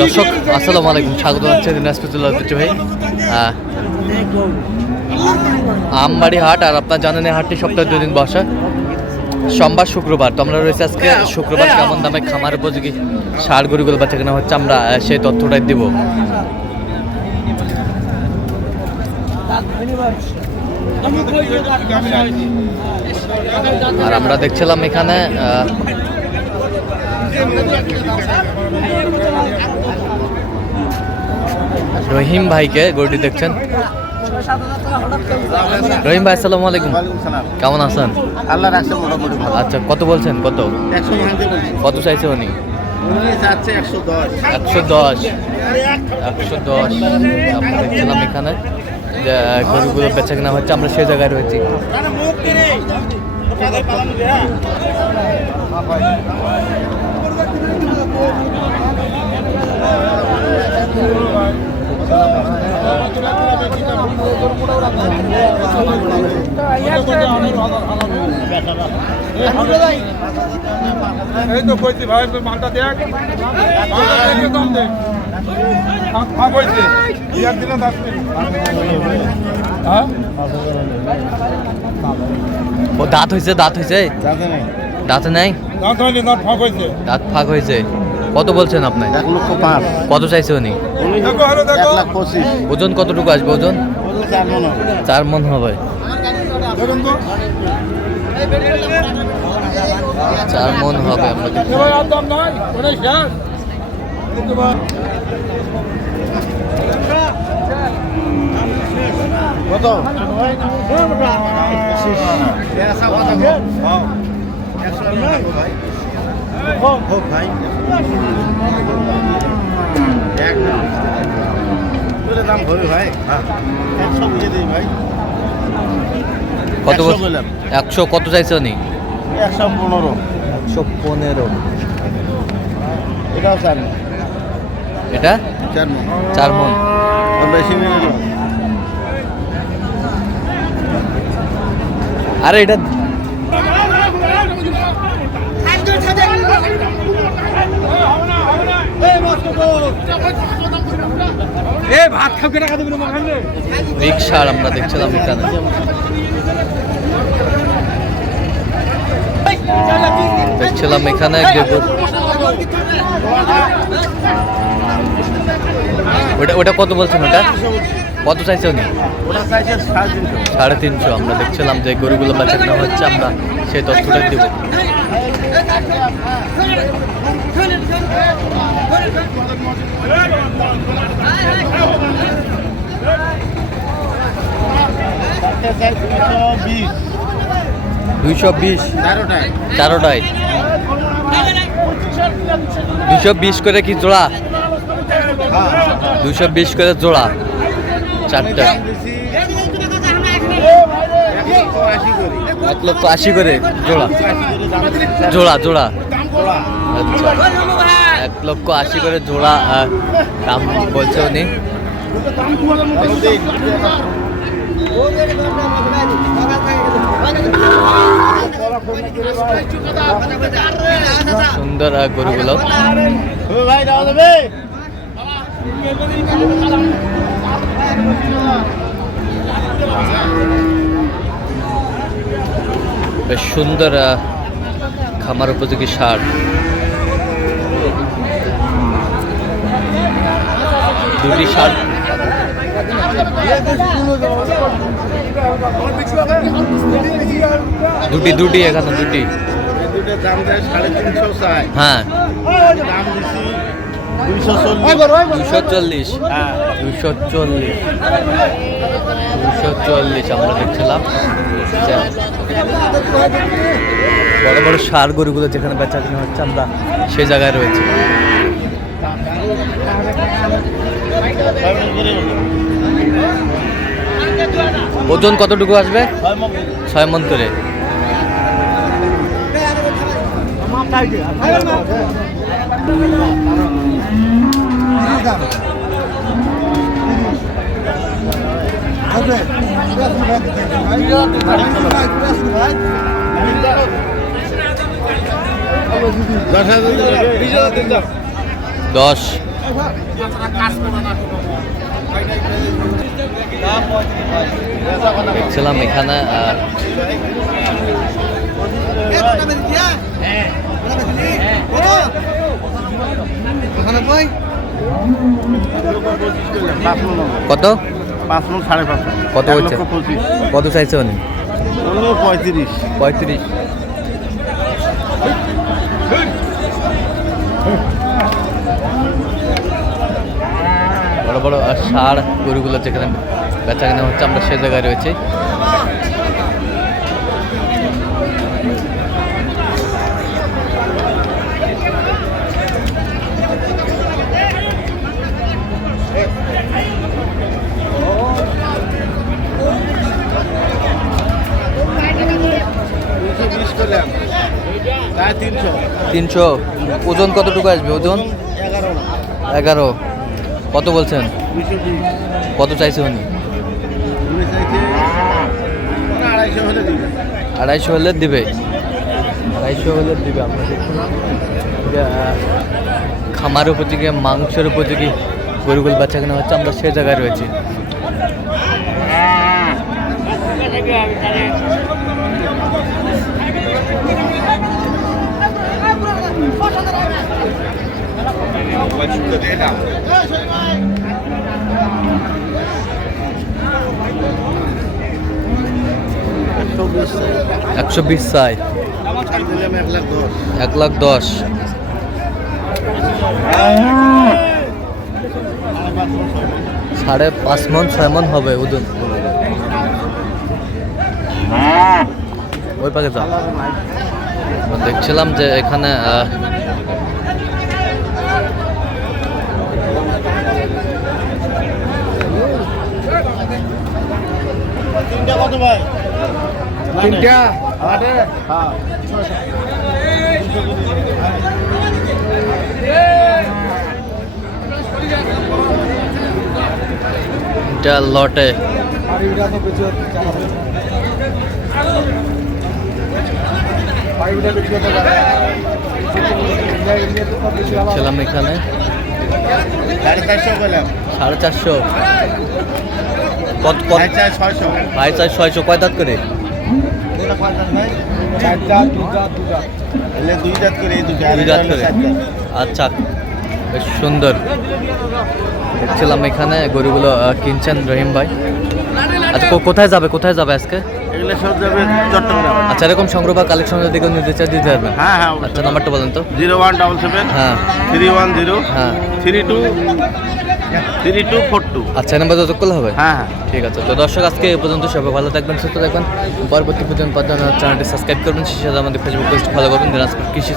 দর্শক আসসালামু আলাইকুম, স্বাগত জানাচ্ছি দিনাজপুর ভাই আমবাড়ি হাট। আর আপনার জানেন এই হাটটি সপ্তাহে 2 দিন বসে, সোমবার শুক্রবার। তো আমরা রয়েছে আজকে শুক্রবার। কেমন দামে খামার উপযোগী ষাঁড় গরুগুলো বাচ্চা কেনা হচ্ছে আমরা সেই তথ্যটাই দিব। আর আমরা দেখছিলাম এখানে রহিম ভাইকে গরুটি দেখছেন। রহিম ভাই আসসালামু আলাইকুম, কেমন আছেন? আল্লাহ রাখছে মোটামুটি ভালো। আচ্ছা, কত বলছেন? কত 100 ভাঙতে বলছি। কত চাইছে উনি? উনি চাচ্ছে 110। 110 আমরা দেখছিলাম এখানে যে গরুগুলো বেচা কেনা হচ্ছে, আমরা সেই জায়গায় রয়েছি। এই তো কইছি ভাই মালটা দেখ, দাম দে কইছি এক দিনে 10 মিনিট। হ্যাঁ ও দাঁত হয়েছে? দাঁত হয়েছে? দাঁতে নাই? দাঁত হয়নি, দাঁত ফাঁক হয়েছে। দাঁত ফাঁক হয়েছে। কত বলছেন আপনি? 1,05,000। কত চাইছে উনি? দেখো হলো দেখো 1,25,000। ওজন কতটুকু আসবে? ওজন 4 মণ। 4 মণ হবে। দেখুন তো 4 মণ হবে। আমরা দেখছি। ভাই আর দাম নাই, ওটাই শেষ। কত? এসা কত গো? হ্যাঁ 100 লাগবে ভাই। হোক ভাই। একদম তোর দাম হবে ভাই। হ্যাঁ 100 বুঝে দেই ভাই। কত 100 বললাম। 100 কত চাইছে উনি? 115। 115। এটাও 4 মণ। এটা 4 মণ। 4 মণ। বেশি নিয়ে নিও। আরে এটা ভাত খাবে টাকা দেবেন মাখানে রিক্সার আমরা দেখছিলাম এখানে। দেখছিলাম এখানে ওটা কত বলছেন? ওটা কত চাইছে উনি? ওটা চাইছে 350। 350। আমরা দেখছিলাম যে গরুগুলো বেচা কেনা হচ্ছে, আমরা সেই তথ্যটা দিব। চাইছে 220। 220 চারোটায়। চারোটায় 220 করে কি জোড়া? 220 করে জোড়া, চারটা। 1,80,000 করে জোড়া। জোড়া জোড়া আচ্ছা, 1,80,000 করে জোড়া দাম বলছে উনি। সুন্দর গরুগুলো। বেশ সুন্দর খামার উপযোগী ষাঁড়। দুটি ষাঁড় দুটি এখানে দুটি। দাম দেয় 350 চাই। হ্যাঁ দাম দিছি 240। 240। হ্যাঁ 240 আমরা দেখছিলাম। বড় বড় ষাঁড় গরুগুলো যেখানে বেচা কিনা হচ্ছে, আমরা সেই জায়গায় রয়েছে। ওজন কতটুকু আসবে? 6 মণ করে। 10। দেখছিলাম এখানে কত 5 মণ 5.5 কত হচ্ছে? কত চাইছে উনি? 35। 35। বড় বড় ষাঁড় গরুগুলো যেখানে বেচা কেনা হচ্ছে আমরা সে জায়গায় রয়েছি। প্রায় 300। 300। ওজন কতটুকু আসবে? ওজন 11। কত বলছেন? 220। কত চাইছে উনি? উনি চাইছে 250 হলে দিবে। 250 হলে দিবে। 250 হলে দিবে। আমরা দেখুন খামার উপযোগী মাংসের উপযোগী গরুগুলো বাচ্চা কেনা হচ্ছে আমরা সে জায়গায় রয়েছি। একশো 20 চাই। 1,10,000। 5.5 মণ 6 মণ হবে ওজন। ওই পাকে যা। দেখছিলাম যে এখানে তিনটা কত ভাই? 3টা হ্যাঁ। এটা লটে আর এটা তো বেচে চালাবে পাইটা বেচে তো যাবে ছিলাম এখানে 450 বললাম। 450। কত কত? 600। 650 কয় দাঁত করে? চারটা দুটা এলে 2 দাঁত করে, এই দুটো। 2 দাঁত করে। আচ্ছা, বেশ সুন্দর। দেখছিলাম এখানে গরুগুলো কিনছেন রহিম ভাই। আচ্ছা কোথায় যাবে আজকে? এগুলো সব যাবে চট্টগ্রাম। আচ্ছা এরকম সংগ্রহ বা কালেকশন যদি কেউ নিতে চায় দিতে পারবেন? হ্যাঁ হ্যাঁ। আচ্ছা নাম্বারটা বলেন তো। 0177 হ্যাঁ 310 হ্যাঁ 3242। আচ্ছা এই নাম্বার যোগাযোগ করলে হবে? হ্যাঁ হ্যাঁ। ঠিক আছে। তো দর্শক আজকে এই পর্যন্ত, সবাই ভালো থাকবেন, সুস্থ থাকবেন। পরবর্তী পর্যন্ত চ্যানেলটি সাবস্ক্রাইব করবেন, সেই সাথে আমাদের ফেসবুক পেজ ফলো করবেন দিনাজপুর কৃষি।